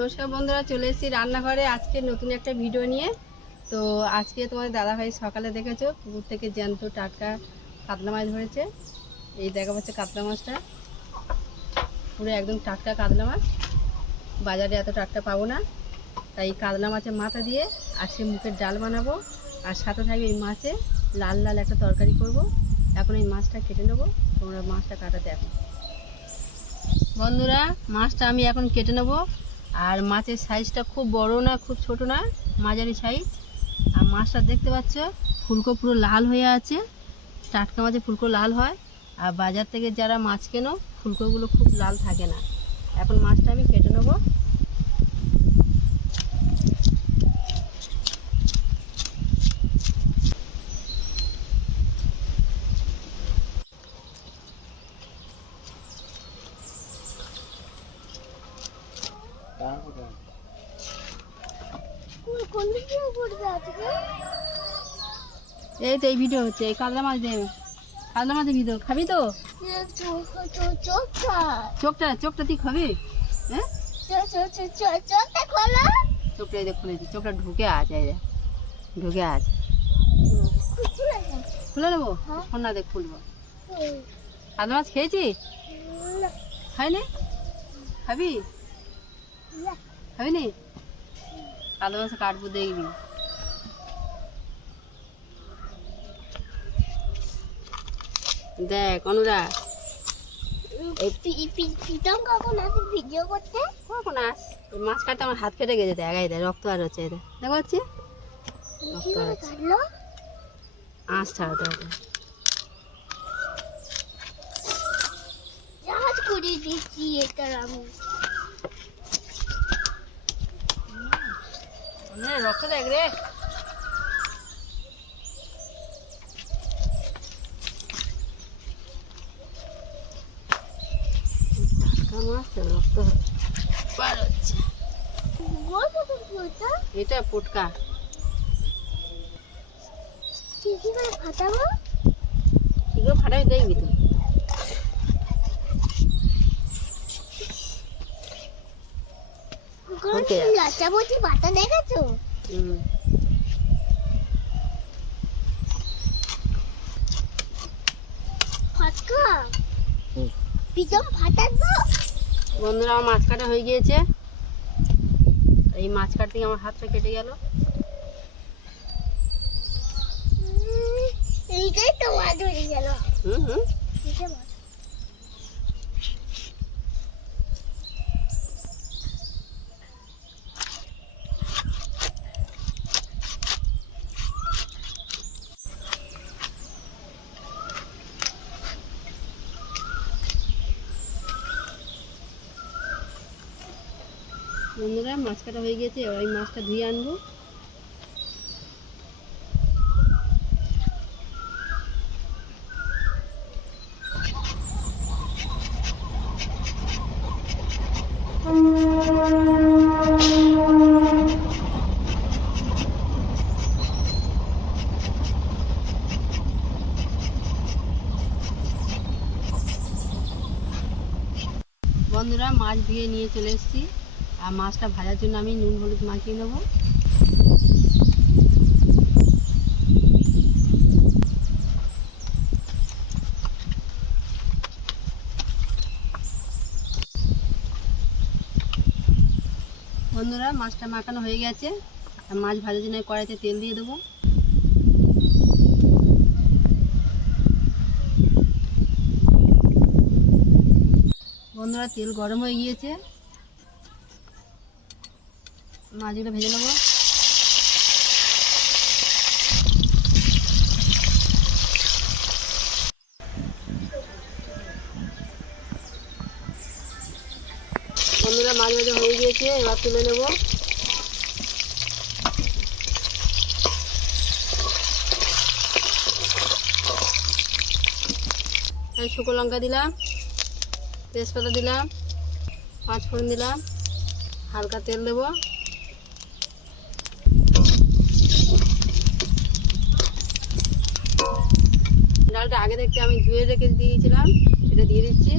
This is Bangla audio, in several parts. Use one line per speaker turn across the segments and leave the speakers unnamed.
নমস্কার বন্ধুরা, চলে এসেছি রান্নাঘরে। আজকে নতুন একটা ভিডিও নিয়ে। তো আজকে তোমাদের দাদাভাই সকালে দেখেছ, পুকুর থেকে জ্যান্ত টাটকা কাতলা মাছ ধরেছে। এই দেখা পাচ্ছে কাতলা মাছটা। পুরো একদম টাটকা কাতলা মাছ। বাজারে এত টাটকা পাবো না। তাই কাতলা মাছের মাথা দিয়ে আজকে মুখের ডাল বানাবো। আর সাথে থাকবে এই মাছে লাল লাল একটা তরকারি করব। এখন এই মাছটা কেটে নেব। তোমরা মাছটা কাটা দেখো। বন্ধুরা, মাছটা আমি এখন কেটে নেব। আর মাছের সাইজটা খুব বড় না, খুব ছোট না, মাঝারি সাইজ। আর মাছটা দেখতে পাচ্ছ, ফুলকো পুরো লাল হয়ে আছে, টাটকা মাছে ফুলকো লাল হয়। আর বাজার থেকে যারা মাছ কেনো, ফুলকোগুলো খুব লাল থাকে না। এখন মাছটা আমি কেটে নেব। এই ভিডিও হচ্ছে, এই কাতলা মাছ দেবে কাতলা মাছের ভিডিও খাবি তো? চোখটা চোখটা তুই খাবি? হ্যাঁ? চোখটা এই খুলেছি চোখটা ঢুকে আছে ঢুকে আছে। খুলে নেব
হ্যাঁ।
না দেখ, খুলবো। কাতলা মাছ খেয়েছি খাইনি? খাবি? খাবি নি কাতলা মাছ কাটবো দেখবি দেখ
ভিডিও করতে?
কখন আস? ওই মাছ কাটতে আমার হাত কেটে গেছে এই দেখ রক্ত আর হচ্ছে দেখ। হচ্ছে।
কীভাবে কাটলো?
আঁশ ছাড়াতে হবে
করে দিচ্ছি এটা আমি।
রক্ত দেখ রে টাটকা মাছ তো রক্ত বার হচ্ছে
বলব তো ওটা
এটা পুটকা
ফাটাবি
দেখবি তো ওকে।
পাতা দেখেছ
হুম।
ফাটকা
হুম।
পিতম ফাটাবো
বন্ধুরা আমার মাছ কাটা হয়ে গিয়েছে। এই মাছ কাটতে গিয়ে আমার হাতটা কেটে গেল।
এইটাই তো মাছ ধরে গেল।
হুম হুম। বন্ধুরা মাছ কাটা হয়ে গেছে এই মাছটা ধুয়ে আনব। বন্ধুরা, মাছ ধুয়ে নিয়ে চলে এসেছি। আর মাছটা ভাজার জন্য আমি নুন, হলুদ মাখিয়ে নেব। বন্ধুরা, মাছটা মাখানো হয়ে গেছে। আর মাছ ভাজার জন্য কড়াইতে তেল দিয়ে দেবো। বন্ধুরা, তেল গরম হয়ে গিয়েছে। মাছগুলো ভেজে নেব। বন্ধুরা, মাছ ভাজা হয়ে গিয়েছে, এবার তুলে নেব। শুকনো লঙ্কা দিলাম, তেজপাতা দিলাম পাঁচ ফোড়ন দিলাম, হালকা তেল দেবো। দেখতে আমি ধুয়ে রেখে দিয়েছিলাম এটা দিয়ে দিচ্ছি।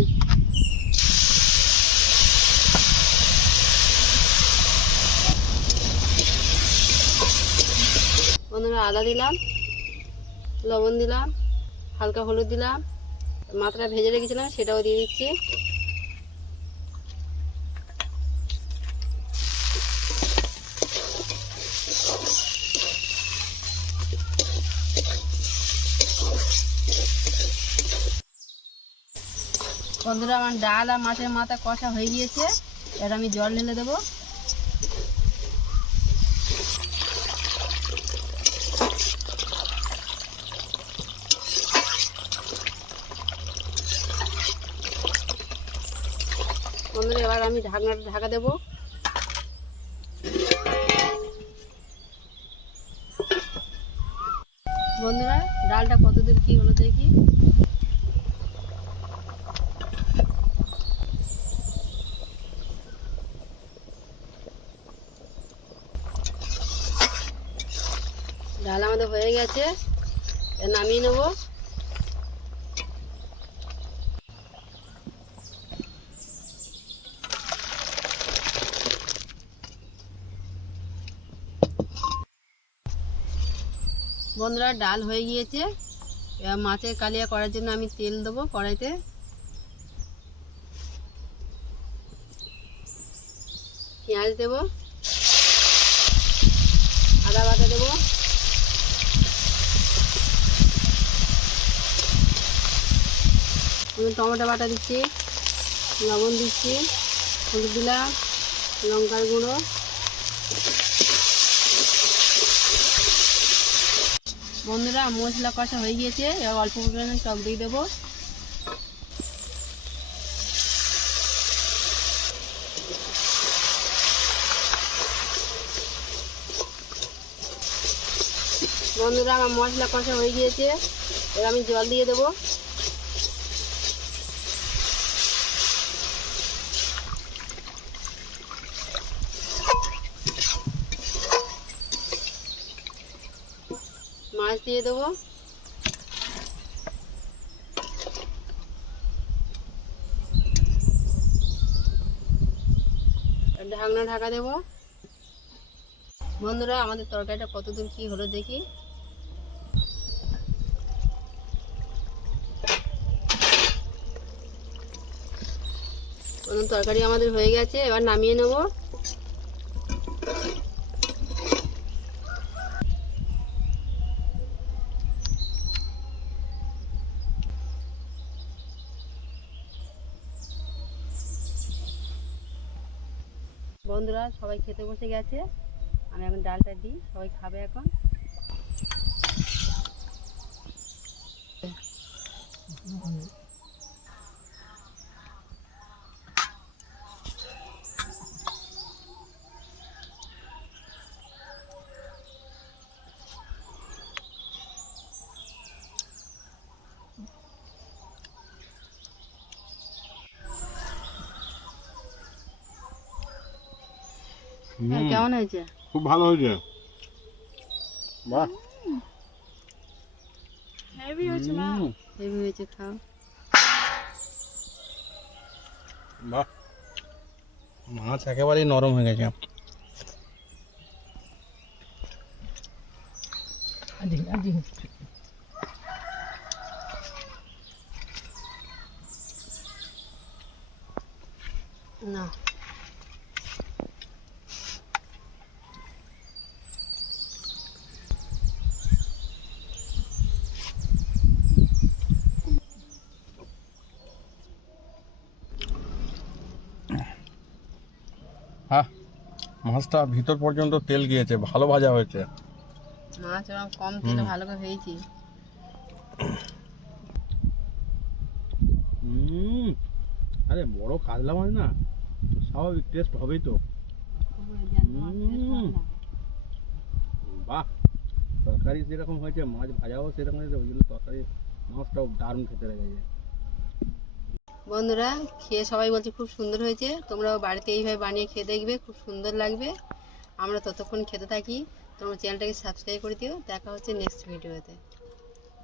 বন্ধুরা আদা দিলাম, লবণ দিলাম, হালকা হলুদ দিলাম, মাত্রা ভেজে রেখেছিলাম, সেটাও দিয়ে দিচ্ছি। বন্ধুরা, আমার ডাল আর মাছের মাথা কষা হয়ে গিয়েছে। এবার আমি জল ঢেলে দেবো। বন্ধুরা, এবার আমি ঢাকনাটা ঢাকা দেবো। বন্ধুরা, ডালটা কতদূর কি হলো দেখি। ডাল আমাদের হয়ে গেছে। নামিয়ে নেব। বন্ধুরা, ডাল হয়ে গিয়েছে। এবার মাছের কালিয়া করার জন্য আমি তেল দেবো কড়াইতে। পেঁয়াজ দেবো। আদা বাটা দেবো। টমেটো বাটা দিচ্ছি, লবণ দিচ্ছি, হলুদ দিলাম, লঙ্কার গুঁড়ো। বন্ধুরা, মশলা কষা হয়ে গিয়েছে, এবার অল্প পরিমাণে টক দিয়ে দেবো। বন্ধুরা, আমার মশলা কষা হয়ে গিয়েছে, এবার আমি জল দিয়ে দেবো মাছ দিয়ে দেবো। ঢাকনা ঢাকা দেবো। বন্ধুরা, আমাদের তরকারিটা কতদূর কি হলো দেখি। তরকারি আমাদের হয়ে গেছে, এবার নামিয়ে নেব। বন্ধুরা সবাই খেতে বসে গেছে। আমি এখন ডালটা দিই সবাই খাবে এখন। কেমন হয়েছে?
খুব ভালো হয়েছে। বাহ।
হেভি হয়েছে মা। হেভি হয়েছে খাও।
বাহ। মাছ একেবারেই নরম হয়ে গেছে।
না
হ্যাঁ মাছটা ভিতর পর্যন্ত তেল গিয়েছে ভালো ভাজা হয়েছে।
মাছ কম তেলে ভালো করে হয়েছি
হুম আরে বড় কাতলা মাছ না স্বাভাবিক টেস্ট হবেই তো। বাহ তরকারি যেরকম হয়েছে মাছ ভাজাও সেরকম হয়েছে ওই জন্য তরকারি মাছটাও দারুণ খেতে লেগেছে।
বন্ধুরা, খেয়ে সবাই বলছে খুব সুন্দর হয়েছে। তোমরাও বাড়িতে এইভাবে বানিয়ে খেয়ে দেখবে, খুব সুন্দর লাগবে। আমরা ততক্ষণ খেতে থাকি। তোমরা চ্যানেলটাকে সাবস্ক্রাইব করে দিও। দেখা হচ্ছে নেক্সট ভিডিওতে